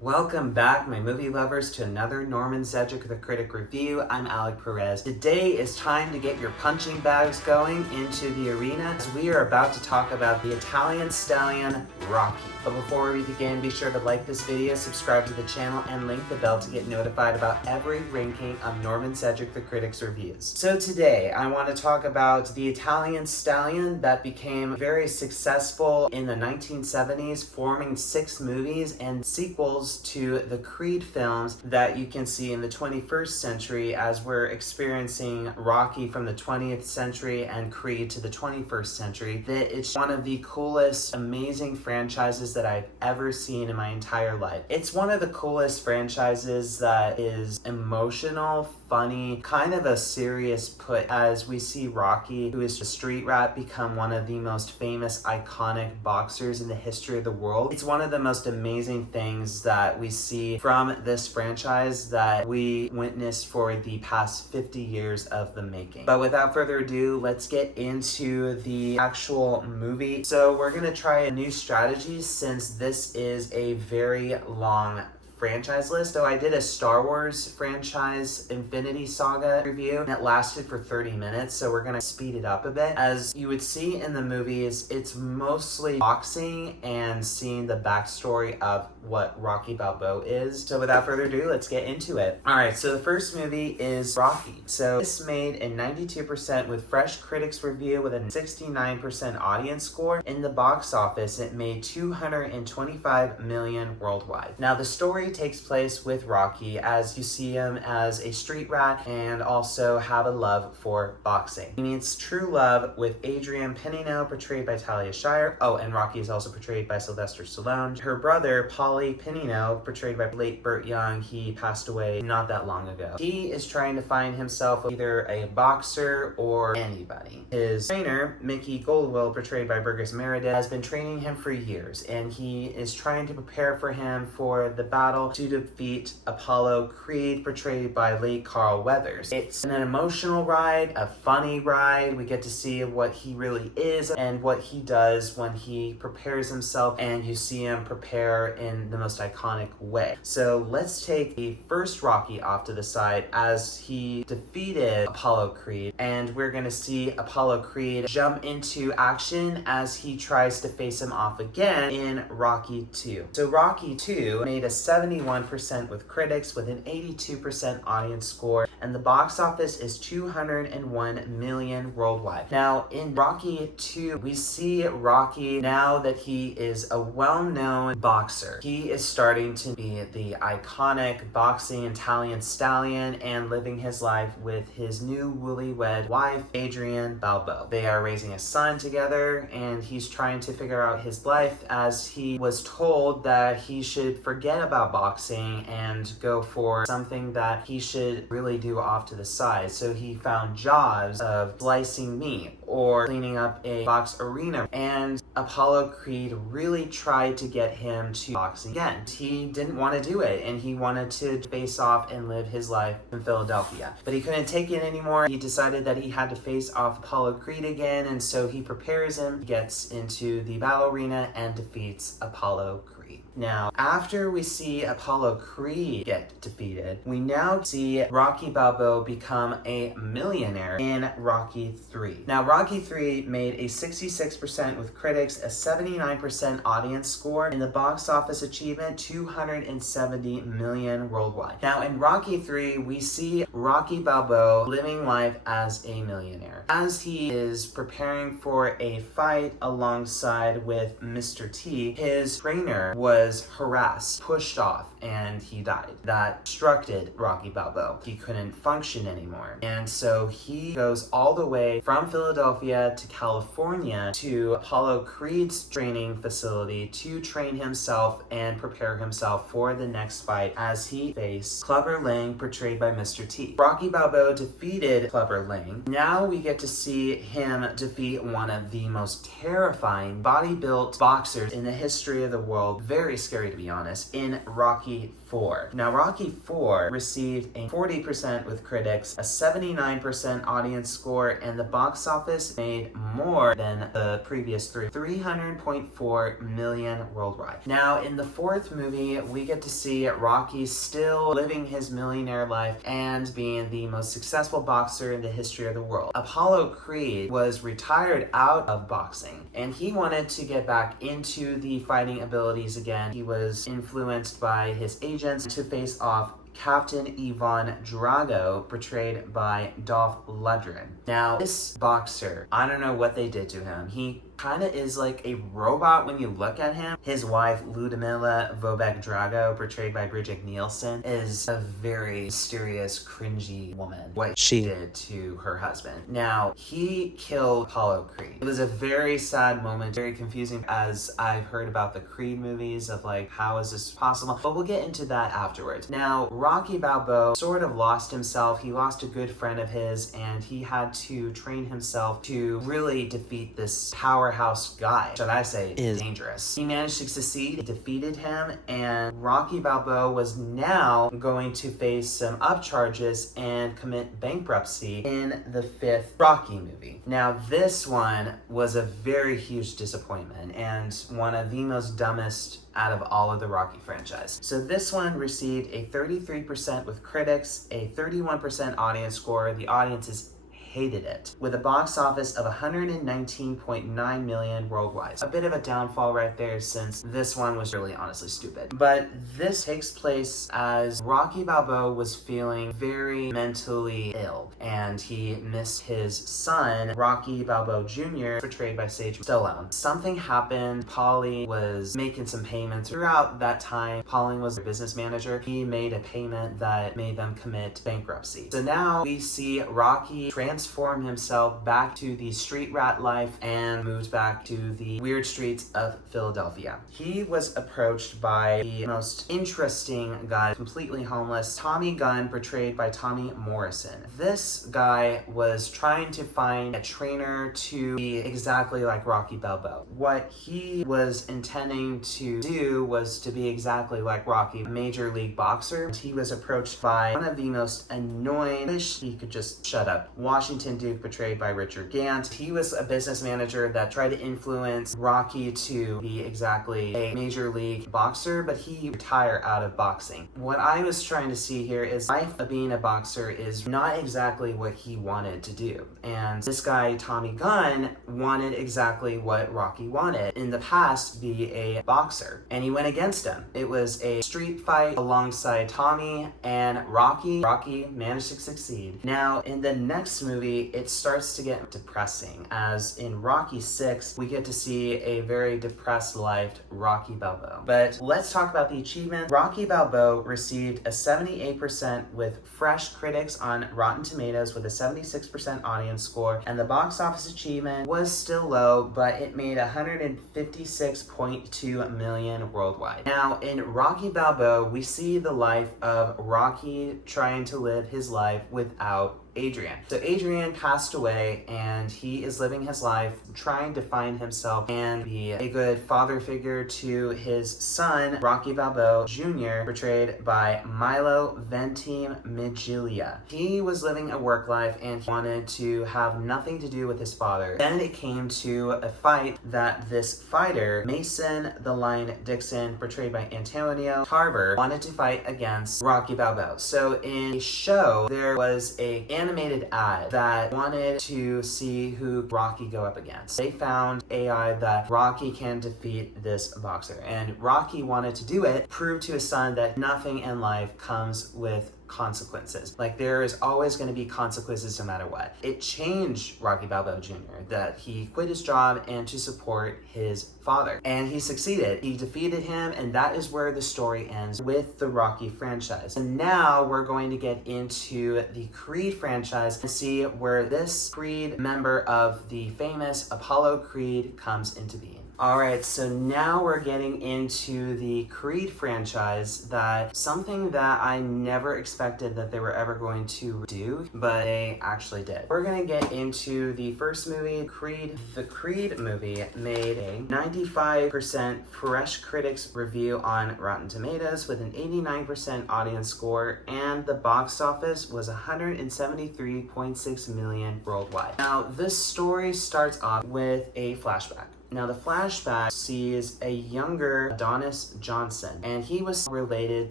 Welcome back, my movie lovers, to another Norman Zedrick the Critic review. I'm Alec Perez. Today is time to get your punching bags going into the arena as we are about to talk about the Italian Stallion, Rocky. But before we begin, be sure to like this video, subscribe to the channel, and link the bell to get notified about every ranking of Norman Zedrick the Critic's reviews. So today, I want to talk about the Italian Stallion that became very successful in the 1970s, forming 6 movies and sequels to the Creed films that you can see in the 21st century as we're experiencing Rocky from the 20th century and Creed to the 21st century. That it's one of the coolest, amazing franchises that I've ever seen in my entire life. It's one of the coolest franchises that is emotional, funny, kind of a serious put as we see Rocky, who is a street rat, become one of the most famous, iconic boxers in the history of the world. It's one of the most amazing things that we see from this franchise that we witnessed for the past 50 years of the making. But without further ado, let's get into the actual movie. So we're gonna try a new strategy since this is a very long franchise list. So I did a Star Wars franchise Infinity Saga review and it lasted for 30 minutes, so we're gonna speed it up a bit. As you would see in the movies, it's mostly boxing and seeing the backstory of what Rocky Balboa is. So without further ado, let's get into it. Alright, so the first movie is Rocky. So this made a 92% with fresh critics review with a 69% audience score. In the box office, it made $225 million worldwide. Now the story takes place with Rocky as you see him as a street rat and also have a love for boxing. He meets true love with Adrian Pinino, portrayed by Talia Shire. Oh, and Rocky is also portrayed by Sylvester Stallone. Her brother, Paulie Pinino, portrayed by late Burt Young. He passed away not that long ago. He is trying to find himself either a boxer or anybody. His trainer, Mickey Goldwell, portrayed by Burgess Meredith, has been training him for years, and he is trying to prepare for him for the battle to defeat Apollo Creed, portrayed by late Carl Weathers. It's an emotional ride, a funny ride. We get to see what he really is and what he does when he prepares himself, and you see him prepare in the most iconic way. So let's take the first Rocky off to the side as he defeated Apollo Creed, and we're gonna see Apollo Creed jump into action as he tries to face him off again in Rocky 2. So Rocky 2 made a 71% with critics with an 82% audience score, and the box office is $201 million worldwide. Now in Rocky 2, we see Rocky now that he is a well-known boxer. He is starting to be the iconic boxing Italian Stallion and living his life with his new newlywed wife, Adrian Balboa. They are raising a son together, and he's trying to figure out his life as he was told that he should forget about boxing and go for something that he should really do off to the side. So he found jobs of slicing meat or cleaning up a box arena, and Apollo Creed really tried to get him to box again. He didn't want to do it, and he wanted to face off and live his life in Philadelphia. But he couldn't take it anymore. He decided that he had to face off Apollo Creed again, and so he prepares him, gets into the battle arena, and defeats Apollo Creed. Now, after we see Apollo Creed get defeated, we now see Rocky Balboa become a millionaire in Rocky 3. Now, Rocky 3 made a 66% with critics, a 79% audience score, and the box office achievement $270 million worldwide. Now, in Rocky 3, we see Rocky Balboa living life as a millionaire. As he is preparing for a fight alongside with Mr. T, his trainer was harassed, pushed off, and he died. That obstructed Rocky Balboa. He couldn't function anymore. And so he goes all the way from Philadelphia to California to Apollo Creed's training facility to train himself and prepare himself for the next fight as he faced Clubber Lang, portrayed by Mr. T. Rocky Balboa defeated Clubber Lang. Now we get to see him defeat one of the most terrifying body-built boxers in the history of the world. very scary to be honest, in Rocky IV. Now, Rocky IV received a 40% with critics, a 79% audience score, and the box office made more than the previous three, 300.4 million worldwide. Now, in the fourth movie, we get to see Rocky still living his millionaire life and being the most successful boxer in the history of the world. Apollo Creed was retired out of boxing, and he wanted to get back into the fighting abilities again. He was influenced by his agents to face off Captain Ivan Drago, portrayed by Dolph Lundgren. Now, this boxer, I don't know what they did to him. He kind of is like a robot when you look at him. His wife, Ludmila Vovek Drago, portrayed by Bridget Nielsen, is a very mysterious, cringy woman. What she did to her husband. Now, he killed Apollo Creed. It was a very sad moment, very confusing, as I've heard about the Creed movies of like, how is this possible? But we'll get into that afterwards. Now, Rocky Balboa sort of lost himself. He lost a good friend of his, and he had to train himself to really defeat this powerhouse guy, should I say, is dangerous. He managed to succeed, he defeated him, and Rocky Balboa was now going to face some upcharges and commit bankruptcy in the fifth Rocky movie. Now, this one was a very huge disappointment and one of the most dumbest out of all of the Rocky franchise. So this one received a 33% with critics, a 31% audience score. The audiences hated it, with a box office of 119.9 million worldwide. A bit of a downfall right there, since this one was really honestly stupid. But this takes place as Rocky Balboa was feeling very mentally ill, and he missed his son, Rocky Balboa Jr., portrayed by Sage Stallone. Something happened. Paulie was making some payments. Throughout that time, Paulie was a business manager. He made a payment that made them commit bankruptcy. So now we see Rocky transform himself back to the street rat life and moved back to the weird streets of Philadelphia. He was approached by the most interesting guy, completely homeless, Tommy Gunn, portrayed by Tommy Morrison. This guy was trying to find a trainer to be exactly like Rocky Balboa. What he was intending to do was to be exactly like Rocky, a major league boxer. He was approached by one of the most annoying, wish he could just shut up, Washington Duke, portrayed by Richard Gant. He was a business manager that tried to influence Rocky to be exactly a major league boxer, but he retired out of boxing. What I was trying to see here is life of being a boxer is not exactly what he wanted to do. And this guy, Tommy Gunn, wanted exactly what Rocky wanted. In the past, be a boxer. And he went against him. It was a street fight alongside Tommy and Rocky. Rocky managed to succeed. Now, in the next movie, it starts to get depressing, as in Rocky VI, we get to see a very depressed life Rocky Balboa. But let's talk about the achievement. Rocky Balboa received a 78% with fresh critics on Rotten Tomatoes, with a 76% audience score, and the box office achievement was still low, but it made 156.2 million worldwide. Now, in Rocky Balboa, we see the life of Rocky trying to live his life without Adrian. So Adrian passed away, and he is living his life trying to find himself and be a good father figure to his son, Rocky Balboa Jr., portrayed by Milo Ventimiglia. He was living a work life, and he wanted to have nothing to do with his father. Then it came to a fight that this fighter, Mason the Lion Dixon, portrayed by Antonio Tarver, wanted to fight against Rocky Balboa. So in a show, there was a animated ad that wanted to see who Rocky go up against. They found AI that Rocky can defeat this boxer, and Rocky wanted to do it, prove to his son that nothing in life comes with consequences. Like, there is always going to be consequences no matter what. It changed Rocky Balboa Jr. that he quit his job and to support his father. And he succeeded. He defeated him, and that is where the story ends with the Rocky franchise. And now we're going to get into the Creed franchise and see where this Creed member of the famous Apollo Creed comes into being. Alright, so now we're getting into the Creed franchise, something that I never expected that they were ever going to do, but they actually did. We're gonna get into the first movie, Creed. The Creed movie made a 95% fresh critics review on Rotten Tomatoes with an 89% audience score, and the box office was $173.6 million worldwide. Now, this story starts off with a flashback. Now, the flashback sees a younger Adonis Johnson, and he was related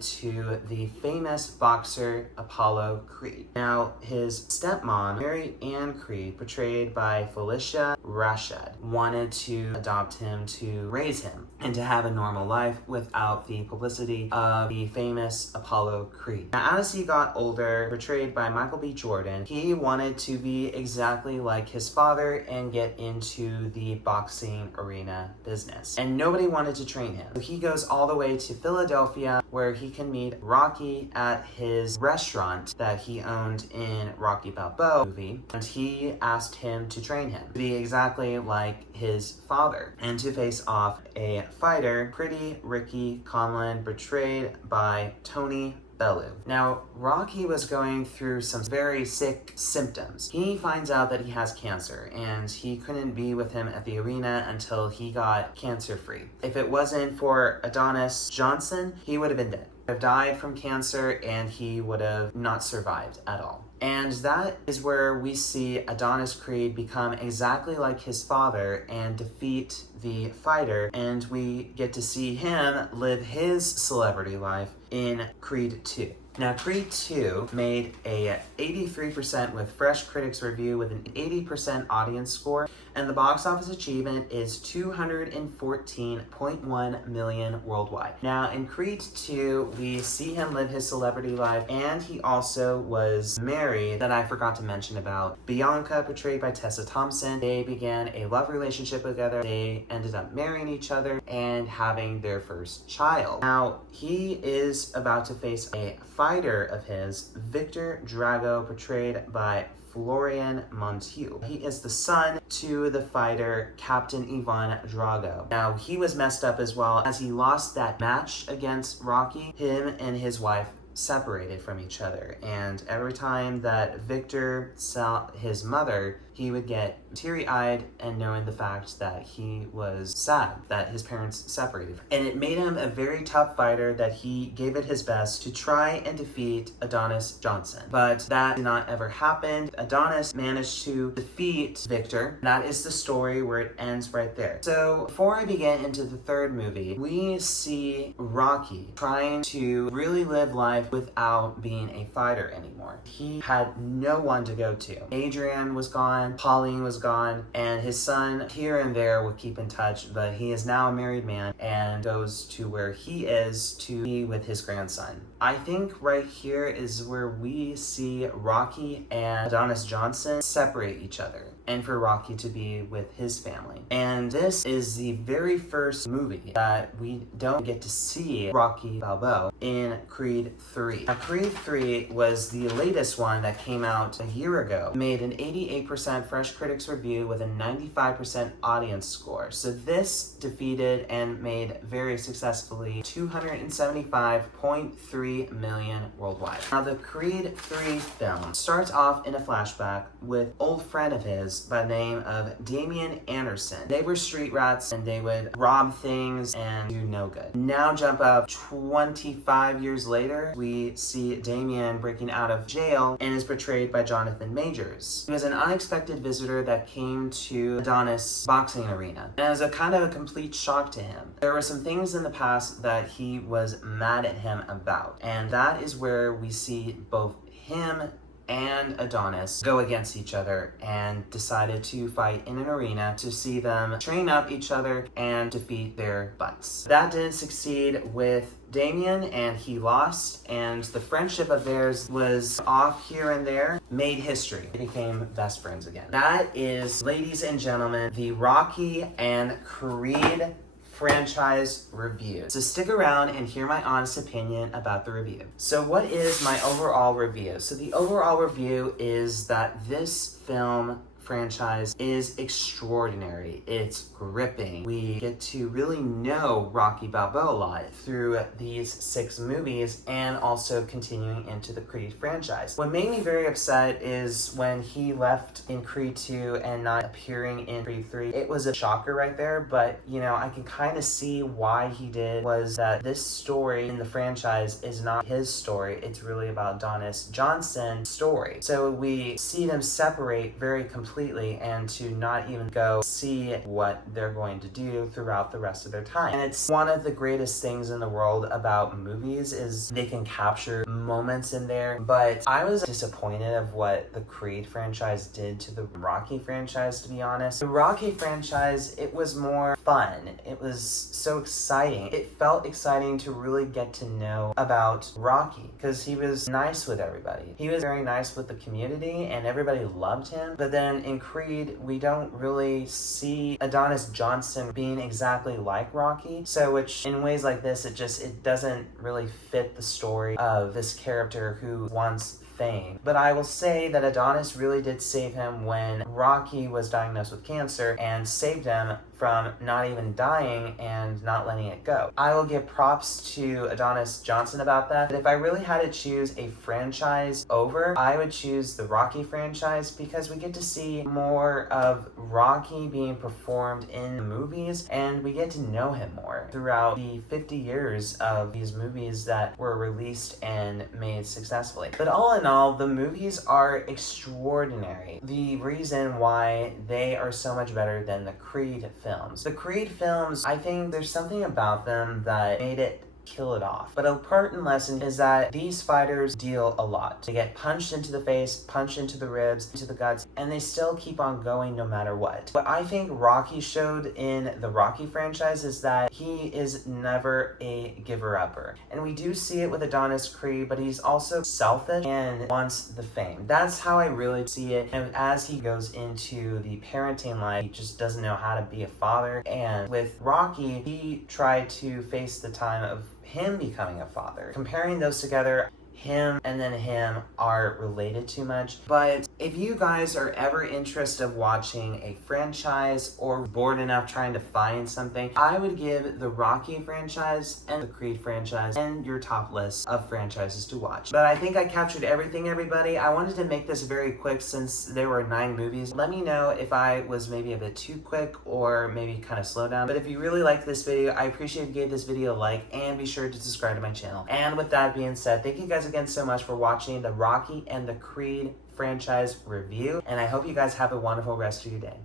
to the famous boxer Apollo Creed. Now, his stepmom, Mary Ann Creed, portrayed by Felicia Rashad, wanted to adopt him to raise him and to have a normal life without the publicity of the famous Apollo Creed. Now, as he got older, portrayed by Michael B. Jordan, he wanted to be exactly like his father and get into the boxing arena business, and nobody wanted to train him. So he goes all the way to Philadelphia, where he can meet Rocky at his restaurant that he owned in Rocky Balboa movie, and he asked him to train him to be exactly like his father and to face off a fighter, Pretty Ricky Conlon, portrayed by Tony Bellew. Now, Rocky was going through some very sick symptoms. He finds out that he has cancer, and he couldn't be with him at the arena until he got cancer-free. If it wasn't for Adonis Johnson, he would have been dead. He would have died from cancer, and he would have not survived at all. And that is where we see Adonis Creed become exactly like his father and defeat the fighter, and we get to see him live his celebrity life in Creed 2. Now, Creed 2 made a 83% with fresh critics review with an 80% audience score, and the box office achievement is $214.1 million worldwide. Now, in Creed 2, we see him live his celebrity life, and he also was married, that I forgot to mention about, Bianca, portrayed by Tessa Thompson. They began a love relationship together. They ended up marrying each other and having their first child. Now, he is about to face a fighter of his, Victor Drago, portrayed by Florian Montiel. He is the son to the fighter Captain Ivan Drago. Now, he was messed up as well, as he lost that match against Rocky. Him and his wife separated from each other, and every time that Victor saw his mother, he would get teary-eyed and knowing the fact that he was sad that his parents separated. And it made him a very tough fighter that he gave it his best to try and defeat Adonis Johnson. But that did not ever happen. Adonis managed to defeat Victor. That is the story where it ends right there. So before I begin into the third movie, we see Rocky trying to really live life without being a fighter anymore. He had no one to go to. Adrian was gone, Pauline was gone, and his son here and there would keep in touch, but he is now a married man and goes to where he is to be with his grandson. I think right here is where we see Rocky and Adonis Johnson separate each other, and for Rocky to be with his family. And this is the very first movie that we don't get to see Rocky Balboa in Creed 3. Now, Creed 3 was the latest one that came out a year ago. It made an 88% fresh critics review with a 95% audience score. So this defeated and made very successfully $275.3 million worldwide. Now, the Creed 3 film starts off in a flashback with old friend of his by the name of Damian Anderson. They were street rats and they would rob things and do no good. Now jump up 25 years later, we see Damian breaking out of jail and is portrayed by Jonathan Majors. He was an unexpected visitor that came to Adonis boxing arena, and it was a kind of a complete shock to him. There were some things in the past that he was mad at him about, and that is where we see both him and Adonis go against each other and decided to fight in an arena to see them train up each other and defeat their butts. That didn't succeed with Damian, and he lost, and the friendship of theirs was off here and there, made history. They became best friends again. That is, ladies and gentlemen, the Rocky and Creed franchise review. So stick around and hear my honest opinion about the review. So what is my overall review? So the overall review is that this film franchise is extraordinary. It's gripping. We get to really know Rocky Balboa a lot through these 6 movies and also continuing into the Creed franchise. What made me very upset is when he left in Creed 2 and not appearing in Creed 3. It was a shocker right there, but you know, I can kind of see why he did. Was that this story in the franchise is not his story, it's really about Adonis Johnson's story. So we see them separate very completely and to not even go see what they're going to do throughout the rest of their time. And it's one of the greatest things in the world about movies is they can capture moments in there. But I was disappointed of what the Creed franchise did to the Rocky franchise, to be honest. The Rocky franchise, it was more fun. It was so exciting. It felt exciting to really get to know about Rocky because he was nice with everybody. He was very nice with the community and everybody loved him. But then in Creed, we don't really see Adonis Johnson being exactly like Rocky. So which in ways like this, it doesn't really fit the story of this character who wants fame. But I will say that Adonis really did save him when Rocky was diagnosed with cancer and saved him from not even dying and not letting it go. I will give props to Adonis Johnson about that. But if I really had to choose a franchise over, I would choose the Rocky franchise because we get to see more of Rocky being performed in the movies and we get to know him more throughout the 50 years of these movies that were released and made successfully. But all in all, the movies are extraordinary. The reason why they are so much better than the Creed films. The Creed films, I think there's something about them that made it kill it off. But a important lesson is that these fighters deal a lot. They get punched into the face, punched into the ribs, into the guts, and they still keep on going no matter what. What I think Rocky showed in the Rocky franchise is that he is never a giver-upper. And we do see it with Adonis Creed, but he's also selfish and wants the fame. That's how I really see it. And as he goes into the parenting life, he just doesn't know how to be a father. And with Rocky, he tried to face the time of him becoming a father. Comparing those together, him and then him are related too much. But if you guys are ever interested in watching a franchise or bored enough trying to find something, I would give the Rocky franchise and the Creed franchise in your top list of franchises to watch. But I think I captured everything, everybody. I wanted to make this very quick since there were 9 movies. Let me know if I was maybe a bit too quick or maybe kind of slow down. But if you really liked this video, I appreciate if you gave this video a like and be sure to subscribe to my channel. And with that being said, thank you guys again so much for watching the Rocky and the Creed franchise review, and I hope you guys have a wonderful rest of your day.